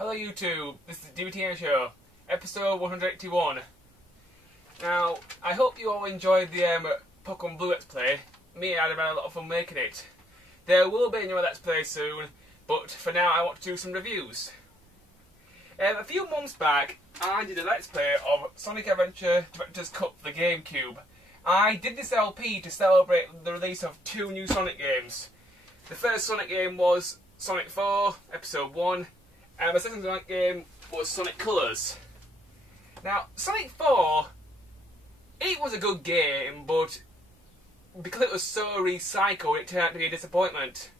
Hello YouTube, this is the Dbtgamer show, episode 181. Now, I hope you all enjoyed the Pokemon Blue Let's Play. Me and Adam had a lot of fun making it. There will be a new Let's Play soon, but for now I want to do some reviews. A few months back, I did a Let's Play of Sonic Adventure Director's Cut for the GameCube. I did this LP to celebrate the release of two new Sonic games. The first Sonic game was Sonic 4, Episode 1, and the second Sonic game was Sonic Colors. Now, Sonic 4, it was a good game, but because it was so recycled, it turned out to be a disappointment.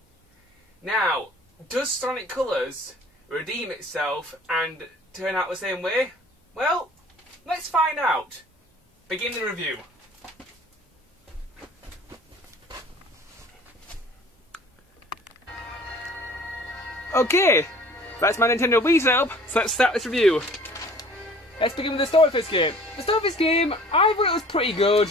Now, does Sonic Colors redeem itself and turn out the same way? Well, let's find out. Begin the review. Okay, that's my Nintendo Wii setup, so let's start this review. Let's begin with the story for this game. The story for this game, I thought it was pretty good.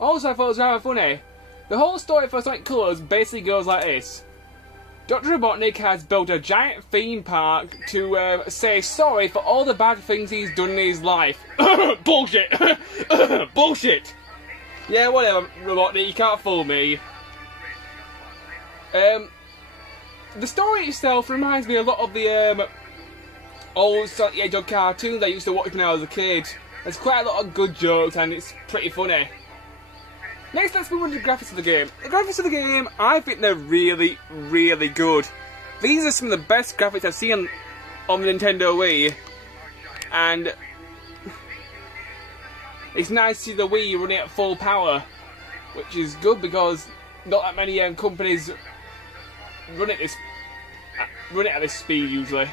Also, I thought it was rather funny. The whole story for Sonic Colors basically goes like this. Dr. Robotnik has built a giant theme park to say sorry for all the bad things he's done in his life. Bullshit! Bullshit! Yeah, whatever, Robotnik, you can't fool me. The story itself reminds me a lot of the old Sonic the Hedgehog cartoons I used to watch when I was a kid. There's quite a lot of good jokes and it's pretty funny. Next, let's move on to the graphics of the game. The graphics of the game, I think they're really, really good. These are some of the best graphics I've seen on the Nintendo Wii. And it's nice to see the Wii running at full power, which is good because not that many companies run it at this speed usually.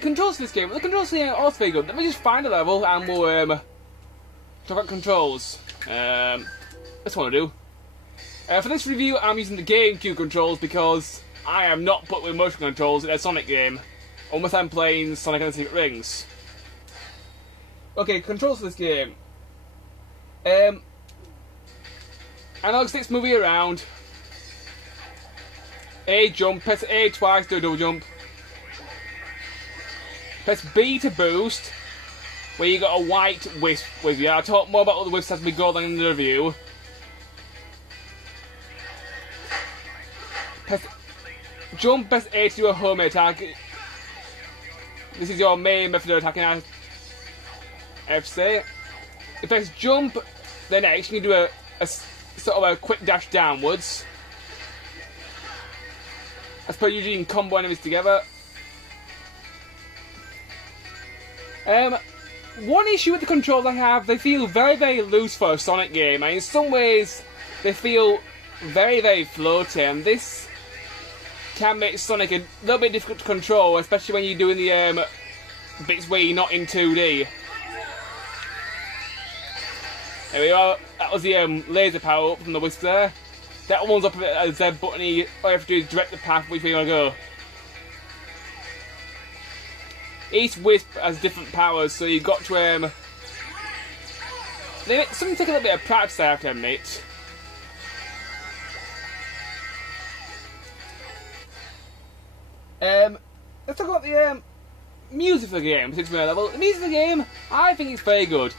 Controls for this game. The controls for the game are also very good. Let me just find a level and we'll talk about controls. That's what I do. For this review, I'm using the GameCube controls because I am not put with motion controls in a Sonic game, unless I'm playing Sonic and the Secret Rings. Okay, controls for this game. Analog sticks moving around. A jump, press A twice, do a double jump. Press B to boost, where you got a white wisp with you. I'll talk more about all the wisps as we go along in the review. Jump, press A to do a home attack. This is your main method of attacking, I have to say. If you press jump, then next you can do a sort of a quick dash downwards. As per usually you can combo enemies together. One issue with the controls I have, they feel very, very loose for a Sonic game, and in some ways they feel very, very floaty, and this can make Sonic a little bit difficult to control, especially when you're doing the bits where you're not in 2D. There we are, that was the laser power up from the wisp there. That one's up a Z button, all you have to do is direct the path which way you want to go. Each wisp has different powers, so you've got to something take a little bit of practice, I have to admit. Let's talk about the music for the game, 6 minute level. The music for the game, I think it's very good.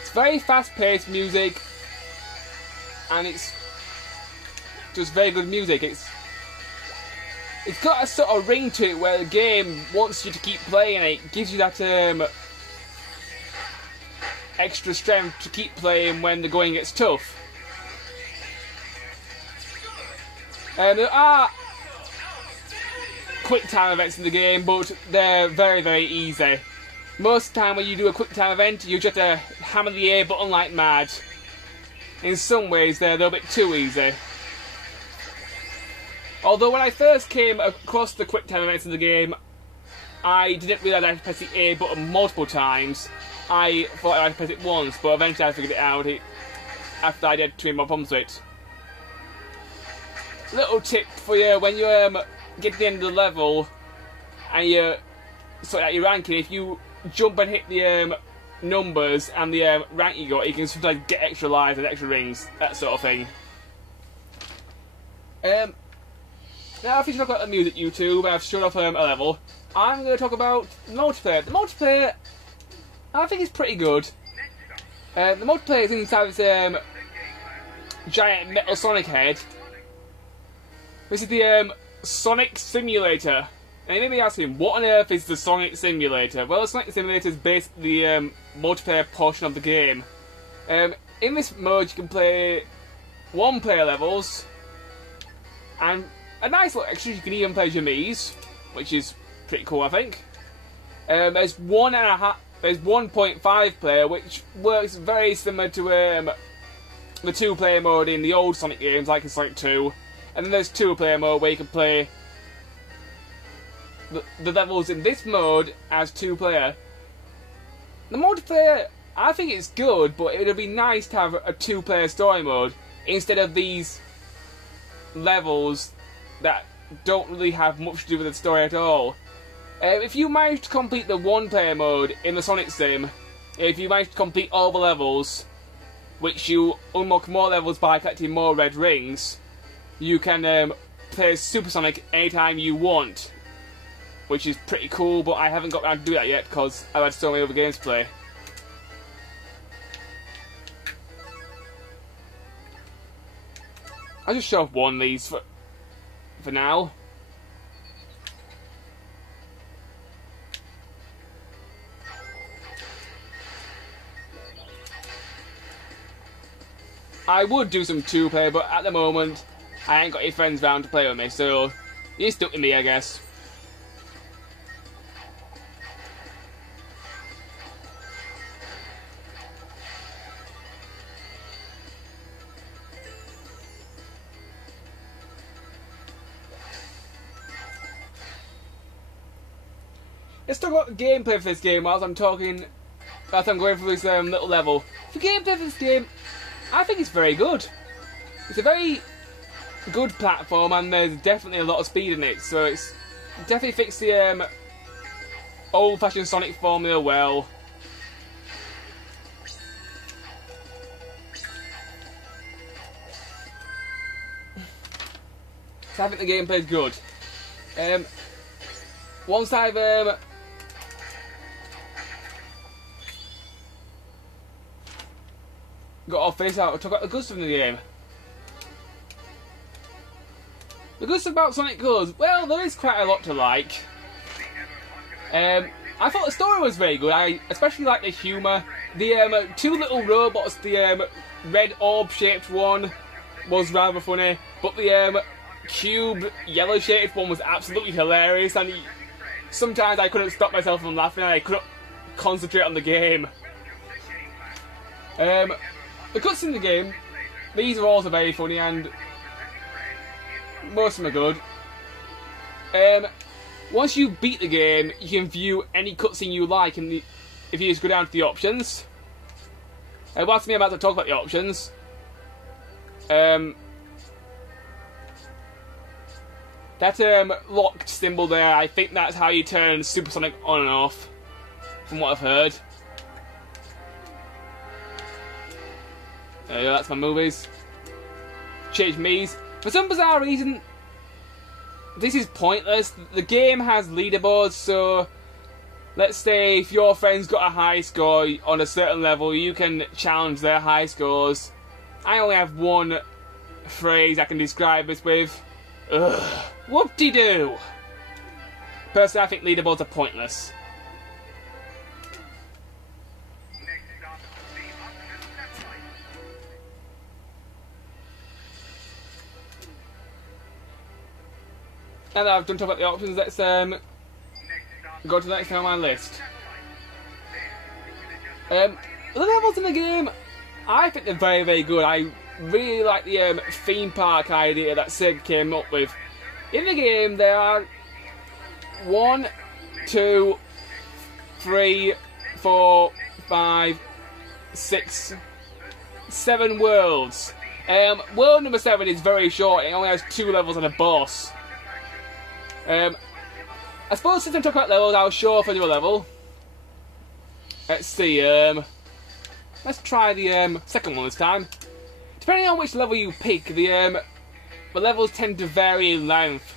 It's very fast-paced music, and it's just very good music. It's got a sort of ring to it where the game wants you to keep playing it. It gives you that extra strength to keep playing when the going gets tough. There are quick time events in the game, but they're very, very easy. Most of the time when you do a quick time event, you just have to hammer the A button like mad. In some ways, they're a little bit too easy. Although when I first came across the quick time events in the game, I didn't realise I had to press the A button multiple times. I thought I had to press it once, but eventually I figured it out after I did 2 more problems with it. Little tip for you, when you get to the end of the level and you sort out your ranking, if you jump and hit the numbers and the rank you got, you can sometimes get extra lives and extra rings, that sort of thing. Now, if you talk about the music YouTube, I've showed off a level. I'm going to talk about the multiplayer. The multiplayer, I think, is pretty good. The multiplayer is inside this giant metal Sonic head. This is the Sonic Simulator. And you may be asking, what on earth is the Sonic Simulator? Well, the Sonic Simulator is basically the multiplayer portion of the game. In this mode, you can play one-player levels, and a nice little extra, you can even play your Mii's, which is pretty cool, I think. There's 1.5 player, which works very similar to the two-player mode in the old Sonic games, like in Sonic 2. And then there's two-player mode where you can play the levels in this mode as two-player. The multiplayer, I think it's good, but it would be nice to have a two-player story mode instead of these levels that don't really have much to do with the story at all. If you manage to complete the one-player mode in the Sonic Sim, if you manage to complete all the levels, which you unlock more levels by collecting more red rings, you can play Super Sonic anytime you want, which is pretty cool, but I haven't got around to do that yet because I've had so many other games to play. I'll just show off one of these for now. I would do some two-player, but at the moment, I ain't got any friends around to play with me, so you're stuck with me, I guess. Let's talk about the gameplay for this game whilst I'm going through this little level. The gameplay for this game, I think it's very good. It's a very good platform, and there's definitely a lot of speed in it, so it's definitely fixed the old-fashioned Sonic formula well. So I think the gameplay's good. Once I've got off this out, I'll talk about the good stuff in the game. The good stuff about Sonic Colors, well, there is quite a lot to like. I thought the story was very good. I especially like the humour. The two little robots, the red orb-shaped one was rather funny, but the cube yellow-shaped one was absolutely hilarious, and sometimes I couldn't stop myself from laughing, and I couldn't concentrate on the game. The cuts in the game, these are also very funny, and most of them are good. Once you beat the game, you can view any cutscene you like if you just go down to the options. Whilst me about to talk about the options, that locked symbol there, I think that's how you turn Super Sonic on and off, from what I've heard. There you go, that's my movies. Change Mii's. For some bizarre reason, this is pointless. The game has leaderboards, so let's say if your friend's got a high score on a certain level, you can challenge their high scores. I only have one phrase I can describe this with. Ugh. Whoop-de-doo! Personally, I think leaderboards are pointless. Now that I've done talk about the options, let's go to the next thing on my list. The levels in the game, I think they're very, very good. I really like the theme park idea that Sega came up with. In the game, there are 1, 2, 3, 4, 5, 6, 7 worlds. World number 7 is very short. It only has 2 levels and a boss. I suppose since I'm talking about levels, I'll show off a new level. Let's see, let's try the second one this time. Depending on which level you pick, the levels tend to vary in length.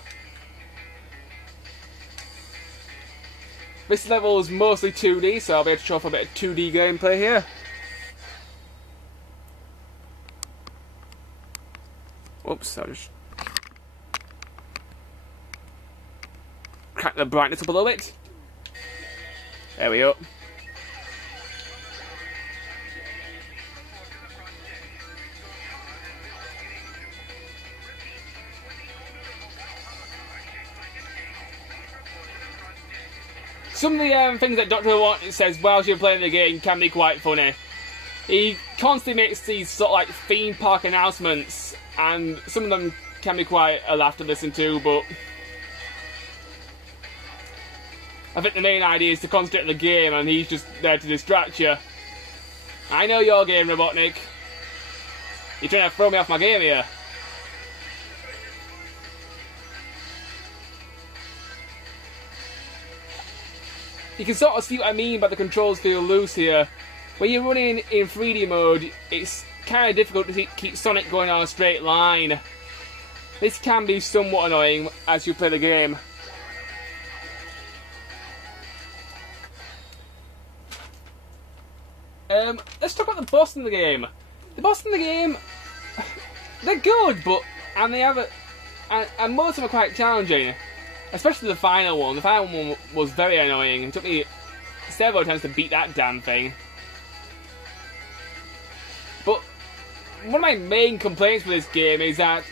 This level is mostly 2D, so I'll be able to show off a bit of 2D gameplay here. Oops, I'll just crack the brightness up a little bit. There we go. Some of the things that Dr. Watt says whilst you're playing the game can be quite funny. He constantly makes these sort of like theme park announcements, and some of them can be quite a laugh to listen to, but I think the main idea is to concentrate on the game, and he's just there to distract you. I know your game, Robotnik. You're trying to throw me off my game here. You can sort of see what I mean by the controls feel loose here. When you're running in 3D mode, it's kind of difficult to keep Sonic going on a straight line. This can be somewhat annoying as you play the game. Let's talk about the boss in the game. The boss in the game, they're good, and most of them are quite challenging. Especially the final one. The final one was very annoying. It took me several attempts to beat that damn thing. But one of my main complaints with this game is that,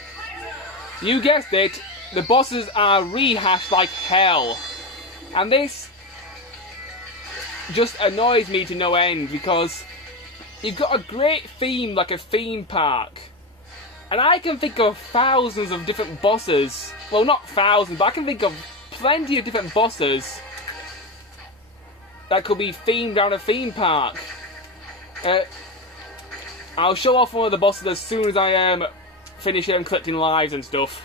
you guessed it, the bosses are rehashed like hell. And this just annoys me to no end, because you've got a great theme like a theme park. And I can think of thousands of different bosses. Well, not thousands, but I can think of plenty of different bosses that could be themed around a theme park. I'll show off one of the bosses as soon as I finish collecting lives and stuff.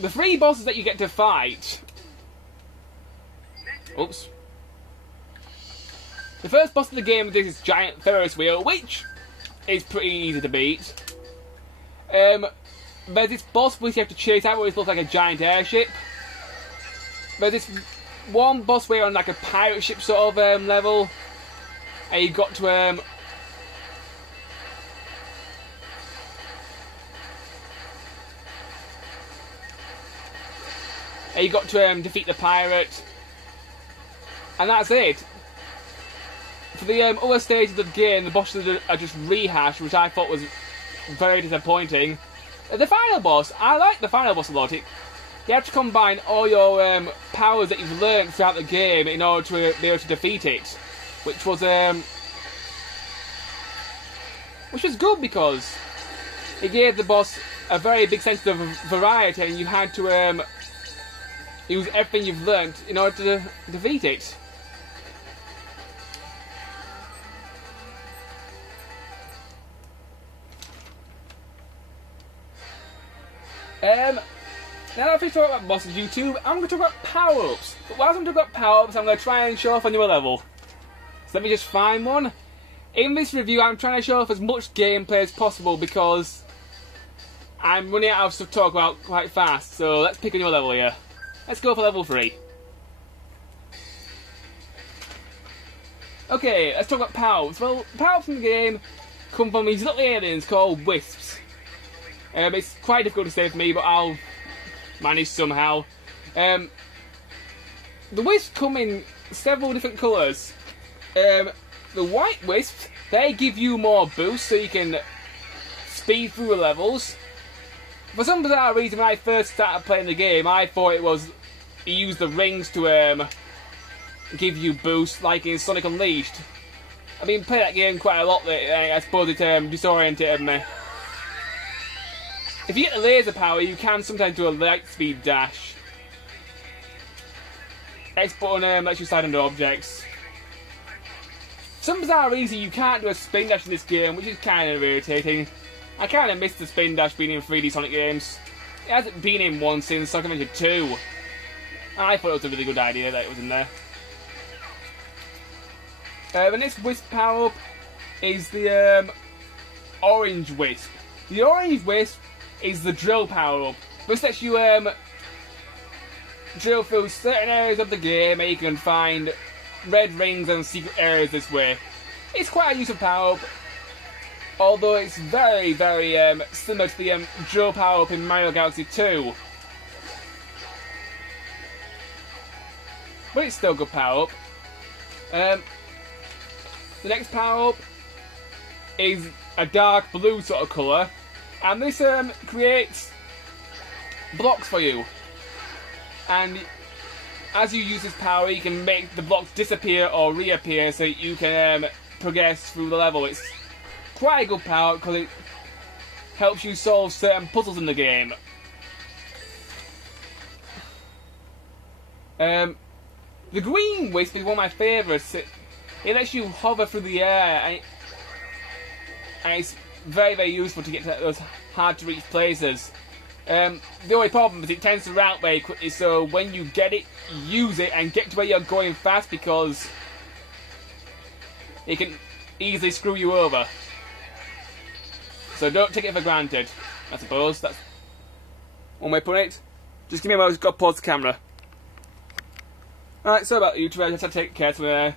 The 3 bosses that you get to fight... Oops. The first boss of the game is this giant Ferris wheel, which is pretty easy to beat. There's this boss which you have to chase out, which looks like a giant airship. There's this one boss where you're on like a pirate ship sort of level, and you've got to defeat the pirate, and that's it. For the other stages of the game, the bosses are just rehashed, which I thought was very disappointing. The final boss, I like the final boss a lot. You have to combine all your powers that you've learned throughout the game in order to be able to defeat it, which was good because it gave the boss a very big sense of variety, and you had to use everything you've learned in order to defeat it. Now that I've finished talking about bosses YouTube, I'm going to talk about power-ups. But whilst I'm talking about power-ups, I'm going to try and show off a newer level. So let me just find one. In this review, I'm trying to show off as much gameplay as possible because I'm running out of stuff to talk about quite fast. So let's pick a new level here. Let's go for level 3. Okay, let's talk about power-ups. Well, power-ups in the game come from these little aliens called wisps. It's quite difficult to say for me, but I'll manage somehow. The wisps come in several different colours. The white wisps, they give you more boost so you can speed through the levels. For some bizarre reason, when I first started playing the game, I thought it was you use the rings to give you boost, like in Sonic Unleashed. I've been playing that game quite a lot, I suppose it disorientated me. If you get the laser power, you can sometimes do a light speed dash. X button lets you slide under objects. For some bizarre reason, you can't do a spin dash in this game, which is kind of irritating. I kind of miss the spin dash being in 3D Sonic games. It hasn't been in one since Sonic Adventure 2. I thought it was a really good idea that it was in there. The next wisp power-up is the orange wisp. The orange wisp is the drill power-up. This lets you drill through certain areas of the game and you can find red rings and secret areas this way. It's quite a useful power-up, although it's very, very similar to the drill power-up in Mario Galaxy 2. But it's still a good power-up. The next power-up is a dark blue sort of colour, and this creates blocks for you. And as you use this power, you can make the blocks disappear or reappear so you can progress through the level. It's quite a good power because it helps you solve certain puzzles in the game. The green wisp is one of my favourites. It lets you hover through the air, and it's very, very useful to get to those hard to reach places. The only problem is it tends to route very quickly, so when you get it, use it and get to where you're going fast, because it can easily screw you over. So don't take it for granted, I suppose. That's one way of putting it. Just give me a moment, I've got to pause the camera. Alright, so about the YouTube, I just had to take care to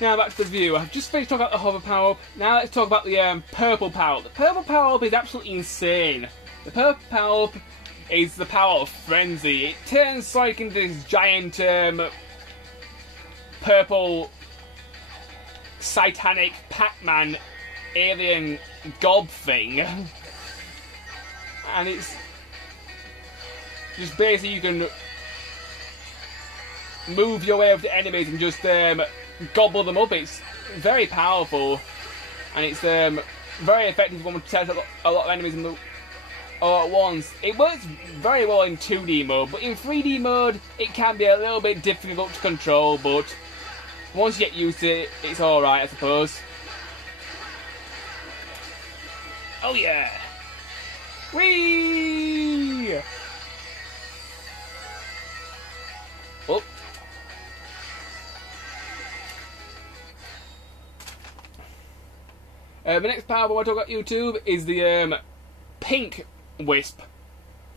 now back to the view. I've just finished talking about the hover power-up. Now let's talk about the purple power-up. The purple power-up is absolutely insane. The purple power-up is the power of frenzy. It turns Sonic into this giant purple satanic Pac-Man alien gob thing. And it's just basically you can move your way over to enemies and just gobble them up. It's very powerful, and it's very effective when we set a lot of enemies in the all at once. It works very well in 2D mode, but in 3D mode it can be a little bit difficult to control, but once you get used to it, it's alright, I suppose. Oh yeah! Whee! Oh. The next power I want to talk about YouTube is the pink wisp.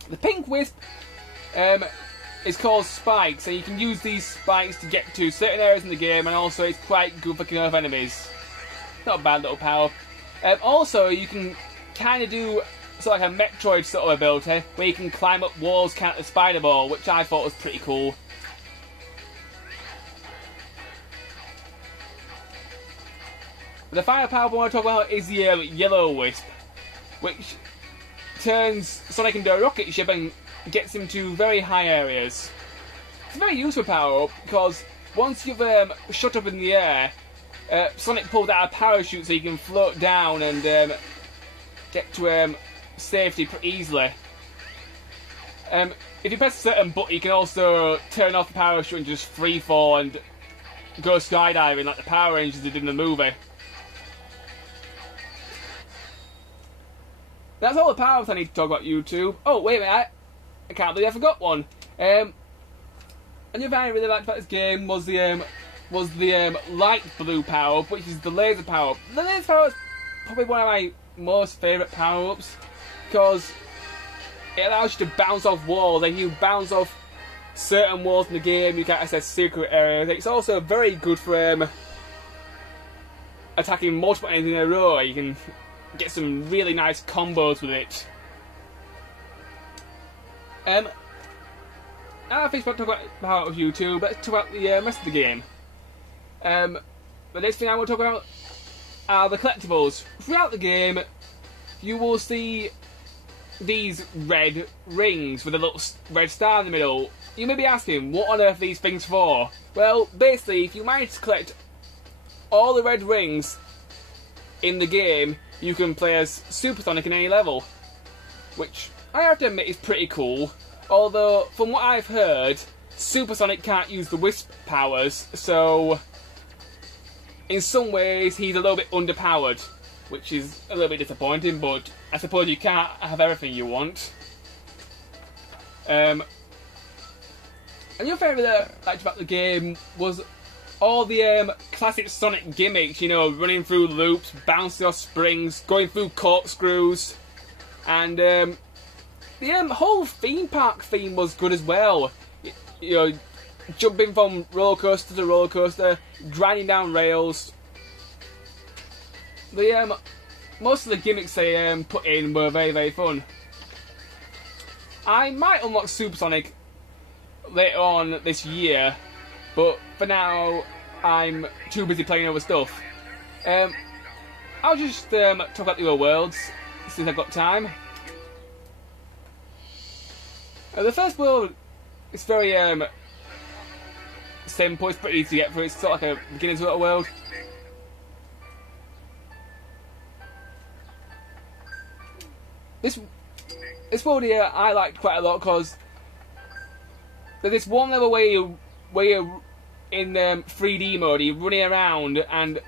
The pink wisp is called spikes, and you can use these spikes to get to certain areas in the game, and also it's quite good for killing off enemies. Not a bad little power. Also, you can kind of do sort of like a Metroid sort of ability, where you can climb up walls, count the spider ball, which I thought was pretty cool. The final power I want to talk about is the yellow wisp, which turns Sonic into a rocket ship and gets him to very high areas. It's a very useful power-up because once you've shot up in the air, Sonic pulls out a parachute so you can float down and get to safety pretty easily. If you press a certain button, you can also turn off the parachute and just free fall and go skydiving like the Power Rangers did in the movie. That's all the powers I need to talk about YouTube. Oh, wait a minute, I can't believe I forgot one. Another thing I really liked about this game was the light blue power-up, which is the laser power-up. The laser power-up is probably one of my most favourite power-ups, because it allows you to bounce off walls, and you bounce off certain walls in the game, you can access secret areas. It's also very good for attacking multiple enemies in a row. You can get some really nice combos with it. Now I think we'll talk about YouTube, let's talk about the rest of the game. The next thing I want to talk about are the collectibles. Throughout the game, you will see these red rings with a little red star in the middle. You may be asking, what on earth are these things for? Well, basically, if you manage to collect all the red rings in the game, you can play as Super Sonic in any level, which I have to admit is pretty cool. Although, from what I've heard, Super Sonic can't use the Wisp powers, so in some ways he's a little bit underpowered, which is a little bit disappointing, but I suppose you can't have everything you want. And the other thing I liked about the game was all the classic Sonic gimmicks, you know, running through loops, bouncing off springs, going through corkscrews, and the whole theme park theme was good as well. you know, jumping from roller coaster to roller coaster, grinding down rails. Most of the gimmicks they put in were very, very fun. I might unlock Supersonic later on this year, but for now I'm too busy playing other stuff. I'll just talk about the other worlds since I've got time. The first world is very simple, it's pretty easy to get through, it's sort of like a beginning to a world. This world here I liked quite a lot because there's this one level where you're in 3D mode, you're running around, and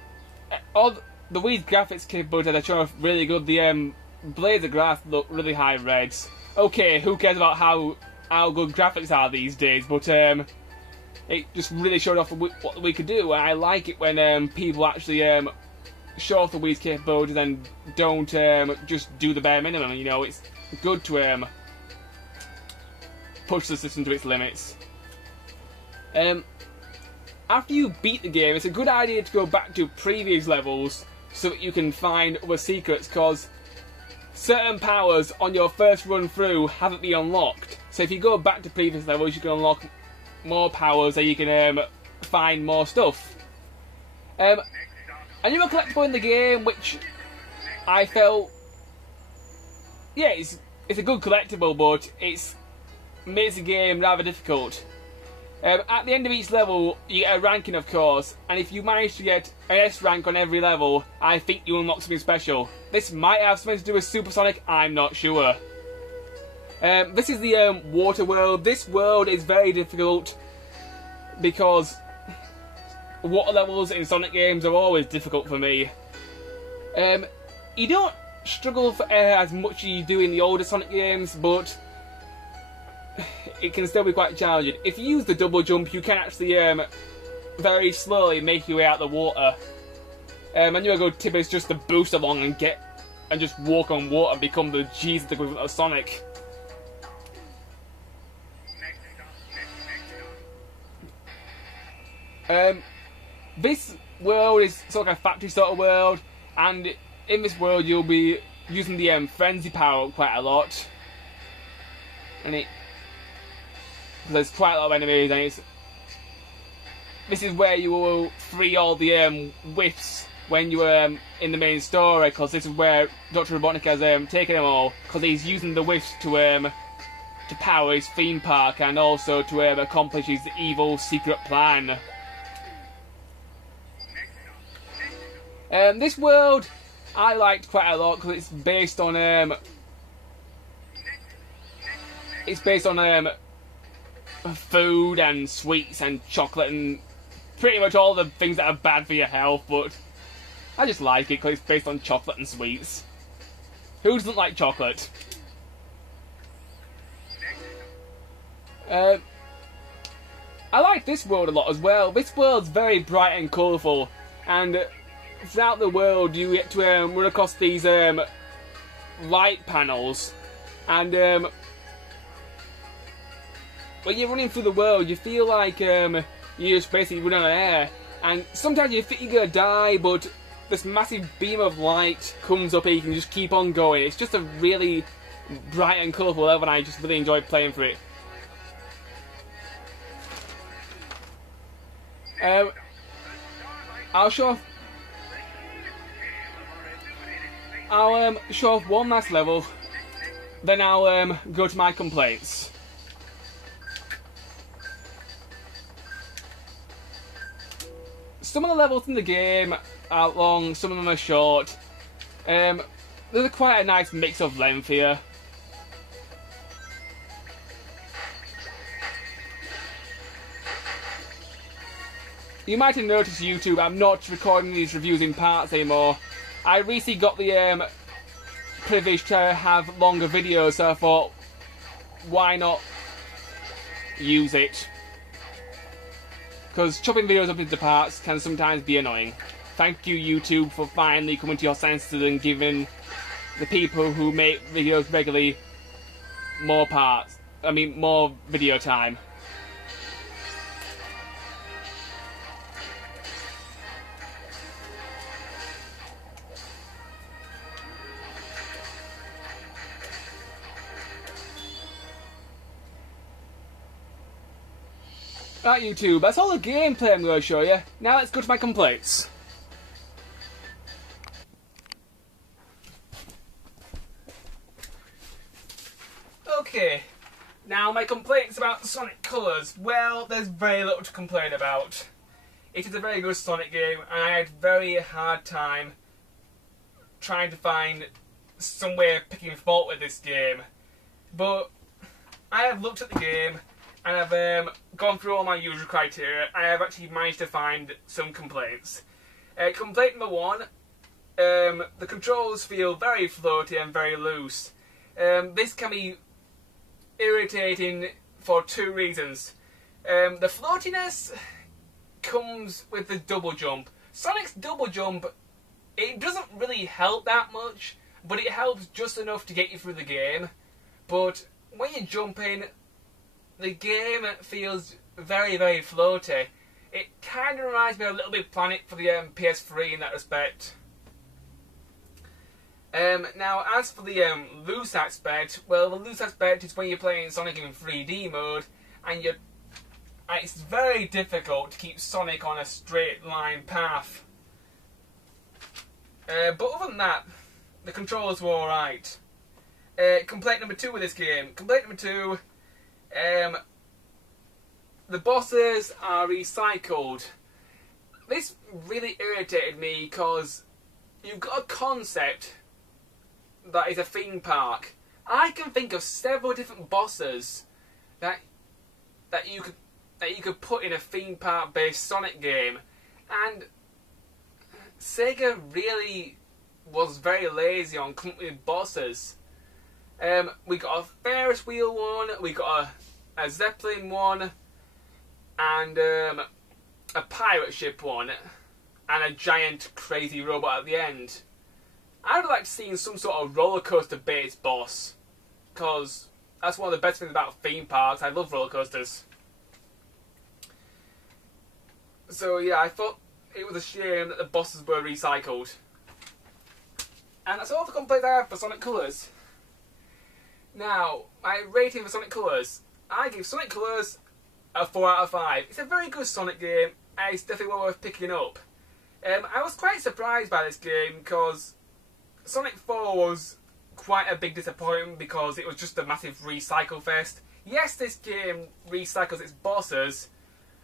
all the Wii's graphics capabilities are showing off really good. The blades of grass look really high res. Okay, who cares about how good graphics are these days, but it just really showed off what we could do, and I like it when people actually show off the Wii's capabilities and don't just do the bare minimum. You know, it's good to push the system to its limits. After you beat the game, it's a good idea to go back to previous levels so that you can find other secrets, because certain powers on your first run through haven't been unlocked. So if you go back to previous levels, you can unlock more powers and you can find more stuff. A new collectible in the game, which I felt, yeah, it's a good collectible, but it makes the game rather difficult. At the end of each level, you get a ranking, of course, and if you manage to get an S rank on every level, I think you unlock something special. This might have something to do with Supersonic, I'm not sure. This is the water world. This world is very difficult because water levels in Sonic games are always difficult for me. You don't struggle for air as much as you do in the older Sonic games, but it can still be quite challenging. If you use the double jump, you can actually very slowly make your way out of the water. And your good tip is just to boost along and just walk on water and become the Jesus equivalent of Sonic. This world is sort of like a factory sort of world, and in this world you'll be using the frenzy power quite a lot, and there's quite a lot of enemies, and this is where you will free all the whiffs when you are in the main story, because this is where Dr. Robotnik has taken them all, because he's using the whiffs to power his theme park and also to accomplish his evil secret plan. This world I liked quite a lot because it's based on food and sweets and chocolate and pretty much all the things that are bad for your health, but I just like it because it's based on chocolate and sweets. Who doesn't like chocolate? I like this world a lot as well. This world's very bright and colourful, and throughout the world you get to run across these light panels, and when you're running through the world you feel like you're just basically running on air, and sometimes you think you're gonna die, but this massive beam of light comes up and you can just keep on going. It's just a really bright and colourful level, and I just really enjoyed playing for it. I'll show off one last level, then I'll go to my complaints. Some of the levels in the game are long, some of them are short. There's quite a nice mix of length here. You might have noticed YouTube, I'm not recording these reviews in parts anymore. I recently got the privilege to have longer videos, so I thought, why not use it? Because chopping videos up into parts can sometimes be annoying. Thank you, YouTube, for finally coming to your senses and giving the people who make videos regularly more video time. Right, YouTube, that's all the gameplay I'm going to show you. Now let's go to my complaints. Okay, now my complaints about Sonic Colors. Well, there's very little to complain about. It is a very good Sonic game, and I had a very hard time trying to find some way of picking fault with this game. But I have looked at the game, and I've gone through all my usual criteria, and I have actually managed to find some complaints. Complaint number one, the controls feel very floaty and very loose. This can be irritating for two reasons. The floatiness comes with the double jump. Sonic's double jump, it doesn't really help that much, but it helps just enough to get you through the game. But when you're jumping, the game feels very, very floaty. It kind of reminds me of Little Big Planet for the PS3 in that respect. Now, as for the loose aspect, well, the loose aspect is when you're playing Sonic in 3D mode, and it's very difficult to keep Sonic on a straight line path. But other than that, the controls were alright. Complaint number two with this game. Complaint number two, the bosses are recycled. This really irritated me because you've got a concept that is a theme park. I can think of several different bosses that you could put in a theme park based Sonic game, and Sega really was very lazy on coming up with bosses. We got a Ferris wheel one, we got a Zeppelin one, and a pirate ship one, and a giant crazy robot at the end. I would like to see some sort of roller coaster based boss, because that's one of the best things about theme parks. I love roller coasters. So yeah, I thought it was a shame that the bosses were recycled. And that's all the complaints I have for Sonic Colors. Now, my rating for Sonic Colors. I give Sonic Colors a 4 out of 5. It's a very good Sonic game, and it's definitely well worth picking up. I was quite surprised by this game because Sonic 4 was quite a big disappointment because it was just a massive recycle fest. Yes, this game recycles its bosses,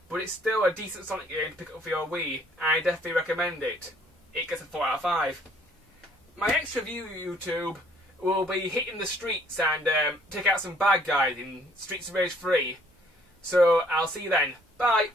but it's still a decent Sonic game to pick up for your Wii, and I definitely recommend it. It gets a 4 out of 5. My next review, YouTube, will be hitting the streets and take out some bad guys in Streets of Rage 3. So, I'll see you then. Bye!